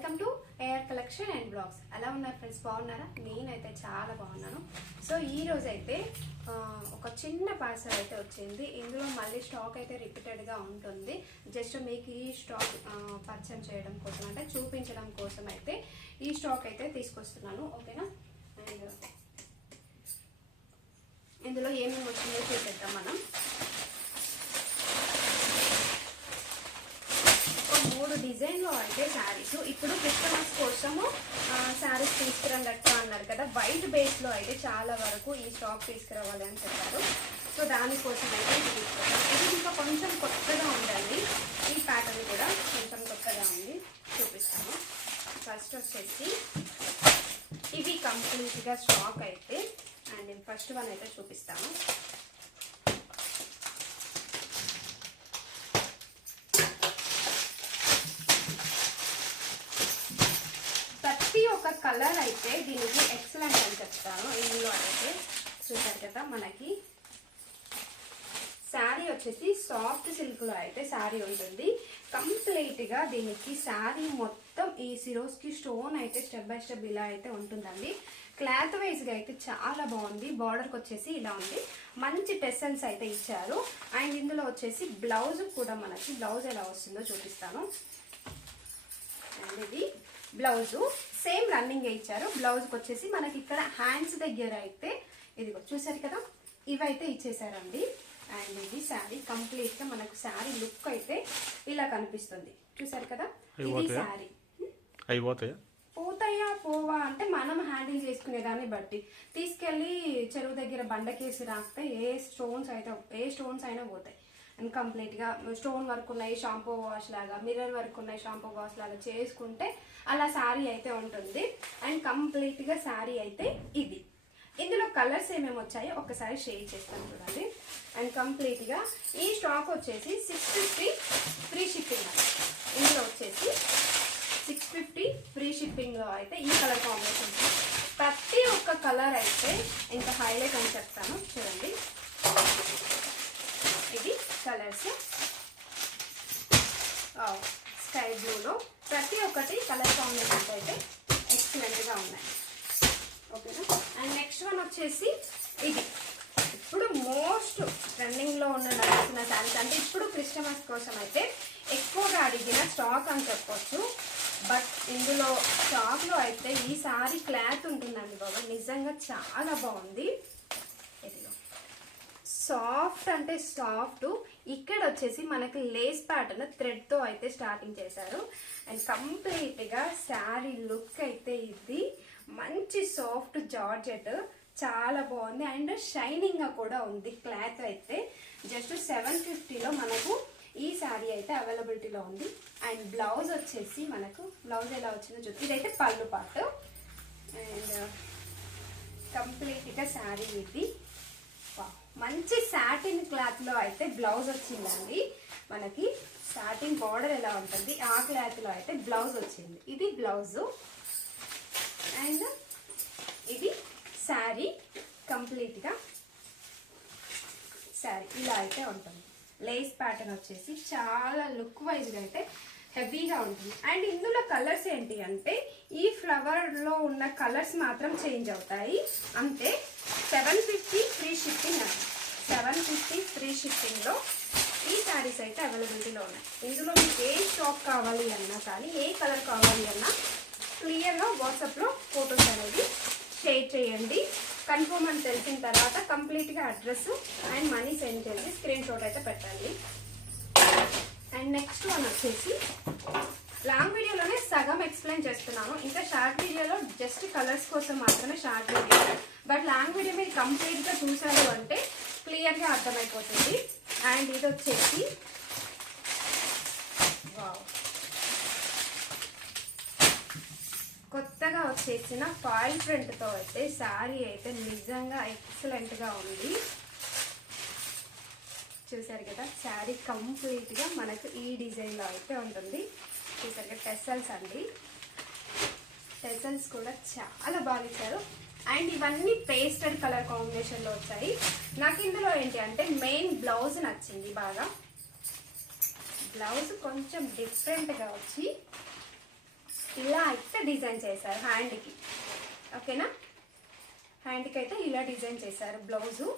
Welcome to air collection and blogs ఎలా ఉన్నారు friends బాగున్నారా? నేనైతే చాలా బాగున్నాను. సో ఈ రోజైతే అయితే ఒక చిన్న పార్సల్ అయితే వచ్చింది. ఇందులో మళ్ళీ స్టాక్ అయితే రిపీటెడ్గా ఉంటుంది. జస్ట్ మీకు ఈ స్టాక్ ఆ, పరిచయం చేయడం కోసం అంటే చూపించడం కోసం అయితే ఈ స్టాక్ అయితే తీసుకొస్తున్నాను. ఓకేనా అండ్ ఇందులో ఏమేమి వచ్చిందో చూసేద్దాం మనం ఒక మూడు డిజైన్లో అయితే శారీస్ ఇప్పుడు క్రిస్టమస్ కోసము శారీస్ తీసుకురండట్టు అన్నారు కదా వైట్ బేస్లో అయితే చాలా వరకు ఈ స్టాక్ తీసుకురావాలి అని చెప్పారు. సో దానికోసం అయితే ఇది ఇది ఇంకా కొంచెం కొత్తగా ఉందండి. ఈ ప్యాటర్న్ కూడా కొంచెం కొత్తగా ఉంది. చూపిస్తాను. ఫస్ట్ వచ్చేసి ఇవి కంప్లీట్గా స్టాక్ అయితే అండ్ నేను ఫస్ట్ వన్ అయితే చూపిస్తాను ప్రతి ఒక్క కలర్ అయితే దీనికి ఎక్సలెంట్ అని చెప్తాను. ఇందులో అయితే చూసారు కదా మనకి శారీ వచ్చేసి సాఫ్ట్ సిల్క్లో అయితే శారీ ఉంటుంది. కంప్లీట్గా దీనికి శారీ మొత్తం ఈ సిరోస్కి స్టోన్ అయితే స్టెప్ బై స్టెప్ ఇలా అయితే ఉంటుందండి. క్లాత్ వైజ్గా అయితే చాలా బాగుంది. బార్డర్కి వచ్చేసి ఇలా ఉంది. మంచి టెసన్స్ అయితే ఇచ్చారు. అండ్ ఇందులో వచ్చేసి బ్లౌజ్ కూడా మనకి బ్లౌజ్ ఎలా వస్తుందో చూపిస్తాను. అండ్ ఇది బ్లౌజు సేమ్ రన్నింగ్ ఇచ్చారు. బ్లౌజ్ వచ్చేసి మనకి ఇక్కడ హ్యాండ్స్ దగ్గర అయితే ఇది చూసారు కదా ఇవైతే ఇచ్చేసారండి. అండ్ ఇది శారీ కంప్లీట్గా మనకు శారీ లుక్ అయితే ఇలా కనిపిస్తుంది. చూసారు కదా ఇది? శారీ. అయిపోతాయి పోతాయా? పోవా అంటే మనం హ్యాండిల్ చేసుకునే దాన్ని బట్టి. తీసుకెళ్ళి చెరువు దగ్గర బండకేసి రాస్తే ఏ స్టోన్స్ అయితే ఏ స్టోన్స్ అయినా పోతాయి. అండ్ కంప్లీట్గా స్టోన్ వర్క్ ఉన్నాయి షాంపూ వాష్ లాగా మిర్రర్ వర్క్ ఉన్నాయి షాంపూ వాష్ లాగా చేసుకుంటే అలా శారీ అయితే ఉంటుంది. అండ్ కంప్లీట్గా శారీ అయితే ఇది. ఇందులో కలర్స్ ఏమేమి వచ్చాయో ఒకసారి షేర్ చేస్తాను చూడండి. అండ్ కంప్లీట్గా ఈ స్టాక్ వచ్చేసి సిక్స్ ఫిఫ్టీ ఫ్రీ షిప్పింగ్ ఇందులో వచ్చేసి సిక్స్ ఫిఫ్టీ ఫ్రీ షిప్పింగ్లో అయితే ఈ కలర్ కాంబినేషన్ ప్రతి ఒక్క కలర్ అయితే ఇంకా హైలైట్ అని చెప్తాను. చూడండి. కలర్స్. స్కై బ్లూలో ప్రతి ఒక్కటి కలర్ కాంబినేషన్స్ అయితే ఎక్సలెంట్గా ఉన్నాయి. ఓకేనా? అండ్ నెక్స్ట్ వన్ వచ్చేసి ఇది. ఇప్పుడు మోస్ట్ ట్రెండింగ్లో ఉన్న నడుస్తున్న శారీస్ అంటే ఇప్పుడు క్రిస్టమస్ కోసం అయితే ఎక్కువగా అడిగిన స్టాక్ అని చెప్పొచ్చు. బట్ ఇందులో స్టాక్లో అయితే ఈ సారీ క్లాత్ ఉంటుందండి బాబా. నిజంగా చాలా బాగుంది. సాఫ్ట్ అంటే సాఫ్ట్ ఇక్కడ వచ్చేసి మనకి లేస్ ప్యాటర్న్ థ్రెడ్తో అయితే స్టార్టింగ్ చేశారు. అండ్ కంప్లీట్గా శారీ లుక్ అయితే ఇది. మంచి సాఫ్ట్ జార్జెట్. చాలా బాగుంది. అండ్ షైనింగ్గా కూడా ఉంది. క్లాత్ అయితే. జస్ట్ సెవెన్ ఫిఫ్టీలో మనకు ఈ శారీ అయితే అవైలబిలిటీలో ఉంది. అండ్ బ్లౌజ్ వచ్చేసి మనకు బ్లౌజ్ ఎలా వచ్చిందో చూస్తే ఇదైతే పళ్ళు పాటు అండ్ కంప్లీట్గా శారీ ఇది. మంచి సాటిన్ క్లాత్లో అయితే బ్లౌజ్ వచ్చిందండి. మనకి సాటిన్ బార్డర్ ఎలా ఉంటుంది ఆ క్లాత్లో అయితే బ్లౌజ్ వచ్చింది. ఇది బ్లౌజ్ అండ్ ఇది శారీ కంప్లీట్గా శారీ ఇలా అయితే ఉంటుంది. లేస్ ప్యాటర్న్ వచ్చేసి చాలా లుక్ వైజ్గా అయితే హెవీగా ఉంటుంది. అండ్ ఇందులో కలర్స్ ఏంటి అంటే ఈ ఫ్లవర్లో ఉన్న కలర్స్ మాత్రం చేంజ్ అవుతాయి. అంతే సెవెన్ ఫిఫ్టీ ఫ్రీ షిప్పింగ్ అండి. సెవెన్ ఫిఫ్టీ ఫ్రీ షిప్పింగ్లో ఈ శారీస్ అయితే అవైలబిలిటీలో ఉన్నాయి. ఇందులో మీకు ఏ స్టాక్ కావాలి అన్నా కానీ ఏ కలర్ కావాలి అన్నా క్లియర్గా వాట్సాప్లో ఫొటోస్ అనేది షేర్ చేయండి. కన్ఫర్మ్ అని తెలిసిన తర్వాత కంప్లీట్గా అడ్రస్ అండ్ మనీ సెండ్ చేసి స్క్రీన్ షాట్ అయితే పెట్టండి. అండ్ నెక్స్ట్ వన్ వచ్చేసి లాంగ్ వీడియోలోనే సగం ఎక్స్ప్లెయిన్ చేస్తున్నాను. ఇంకా షార్ట్ వీడియోలో జస్ట్ కలర్స్ కోసం మాత్రమే short video but long video మీరు కంప్లీట్గా చూసారు అంటే క్లియర్గా అర్థమైపోతుంది. అండ్ ఇది వచ్చేసి వావ్ కొత్తగా వచ్చేసిన ఫాయిల్ ప్రింట్తో అయితే శారీ అయితే నిజంగా ఎక్సలెంట్గా ఉంది. చూసారు కదా శారీ కంప్లీట్గా మనకు ఈ డిజైన్లో అయితే ఉంటుంది. చూసారు కదా టెసల్స్ అండి. టెసల్స్ కూడా చాలా బాగా ఇచ్చారు. అండ్ ఇవన్నీ పేస్టెడ్ కలర్ కాంబినేషన్లో వచ్చాయి. నాకు ఇందులో ఏంటి అంటే మెయిన్ బ్లౌజ్ నచ్చింది బాగా. బ్లౌజ్ కొంచెం డిఫరెంట్గా వచ్చి ఇలా అయితే డిజైన్ చేశారు హ్యాండ్కి. ఓకేనా? హ్యాండ్కి అయితే ఇలా డిజైన్ చేశారు బ్లౌజు.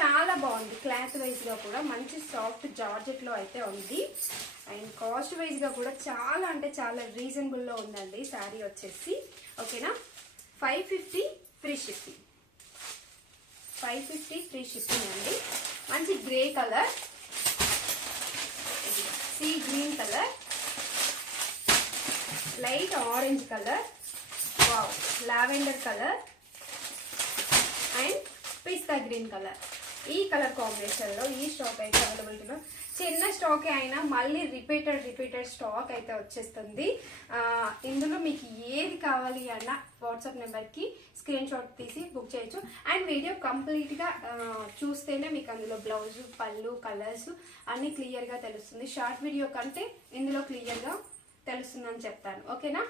చాలా బాగుంది. క్లాత్ వైజ్గా కూడా మంచి సాఫ్ట్ జార్జెట్లో అయితే ఉంది. అండ్ కాస్ట్ వైజ్గా కూడా చాలా అంటే చాలా రీజనబుల్లో ఉందండి శారీ వచ్చేసి. ఓకేనా? Five fifty free shipping five fifty free shipping అండి. మంచి grey colour. Sea green colour. Light orange colour. Wow! Lavender colour. And pista green colour. ఈ కలర్ కాంబినేషన్లో ఈ స్టాక్ అయితే అవైలబిలిటీలో చిన్న స్టాక్ అయినా మళ్ళీ రిపీటెడ్ రిపీటెడ్ స్టాక్ అయితే వచ్చేస్తుంది. ఇందులో మీకు ఏది కావాలి అన్న వాట్సాప్ నెంబర్కి స్క్రీన్ షాట్ తీసి బుక్ చేయొచ్చు. అండ్ వీడియో కంప్లీట్గా చూస్తేనే మీకు అందులో బ్లౌజ్ పళ్ళు కలర్స్ అన్నీ క్లియర్గా తెలుస్తుంది. షార్ట్ వీడియో కంటే ఇందులో క్లియర్గా తెలుస్తుందని చెప్తాను. ఓకేనా?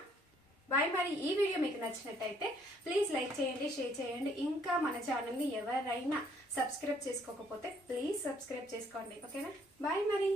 బాయ్ మరి ఈ వీడియో మీకు నచ్చినట్టయితే ప్లీజ్ లైక్ చేయండి షేర్ చేయండి. ఇంకా మన ఛానల్ని ఎవరైనా సబ్స్క్రైబ్ చేసుకోకపోతే ప్లీజ్ సబ్స్క్రైబ్ చేసుకోండి. ఓకేనా? బాయ్ మరి.